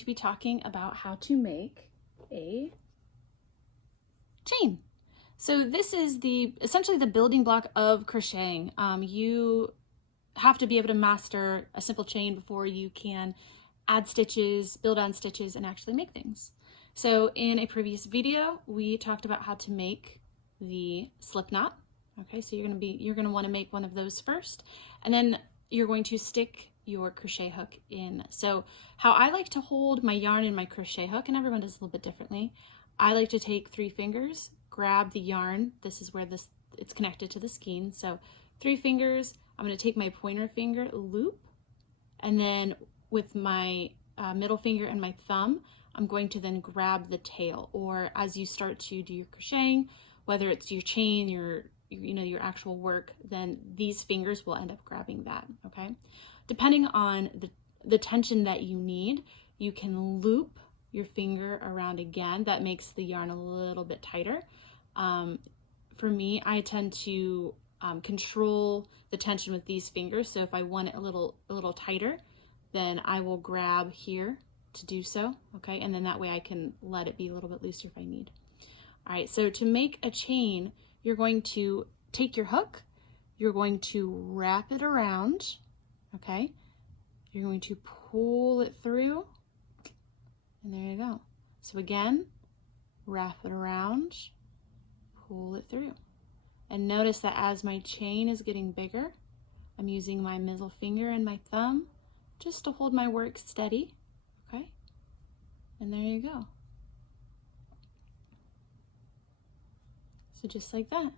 to be talking about how to make a chain. So this is essentially the building block of crocheting. You have to be able to master a simple chain before you can add stitches, build on stitches, and actually make things. So in a previous video, we talked about how to make the slip knot. Okay, so you're gonna want to make one of those first, and then you're going to stick your crochet hook in. So how I like to hold my yarn in my crochet hook, and everyone does a little bit differently, I like to take 3 fingers, grab the yarn. This is where it's connected to the skein. So 3 fingers, I'm going to take my pointer finger, loop, and then with my middle finger and my thumb, I'm going to then grab the tail. Or as you start to do your crocheting, whether it's your chain, your actual work, then these fingers will end up grabbing that, okay? Depending on the tension that you need, you can loop your finger around again. That makes the yarn a little bit tighter. For me, I tend to control the tension with these fingers. So if I want it a little tighter, then I will grab here to do so, okay? And then that way I can let it be a little bit looser if I need. All right, so to make a chain, you're going to take your hook, you're going to wrap it around, okay? You're going to pull it through, and there you go. So again, wrap it around, pull it through. And notice that as my chain is getting bigger, I'm using my middle finger and my thumb just to hold my work steady, okay? And there you go. So just like that.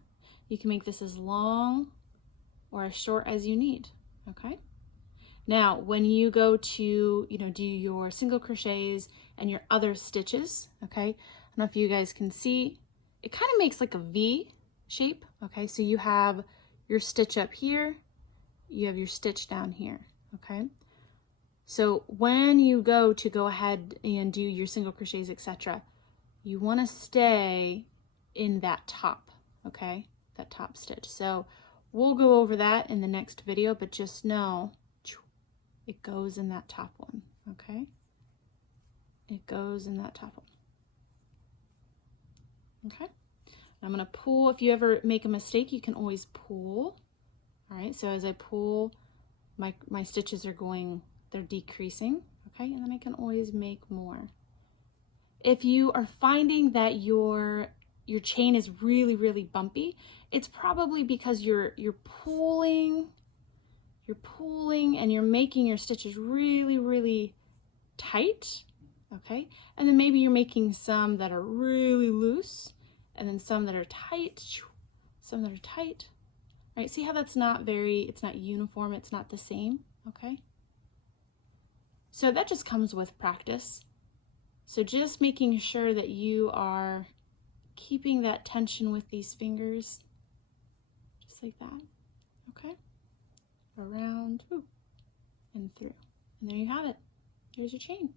You can make this as long or as short as you need, okay? Now, when you go to, do your single crochets and your other stitches, okay? I don't know if you guys can see, it kind of makes like a V shape, okay? So you have your stitch up here, you have your stitch down here, okay? So when you go ahead and do your single crochets, etc., you want to stay in that top, okay? That top stitch. So we'll go over that in the next video, but just know it goes in that top one, okay? It goes in that top one. Okay? I'm gonna pull. If you ever make a mistake, you can always pull. All right, so as I pull, my stitches are they're decreasing, okay? And then I can always make more. If you are finding that your chain is really, really bumpy, it's probably because you're pulling and you're making your stitches really, really tight, okay? And then maybe you're making some that are really loose, and then some that are tight, some that are tight. All right, see how it's not uniform, it's not the same, okay? So that just comes with practice. So just making sure that you are keeping that tension with these fingers, just like that, okay? Around, and through. And there you have it. Here's your chain.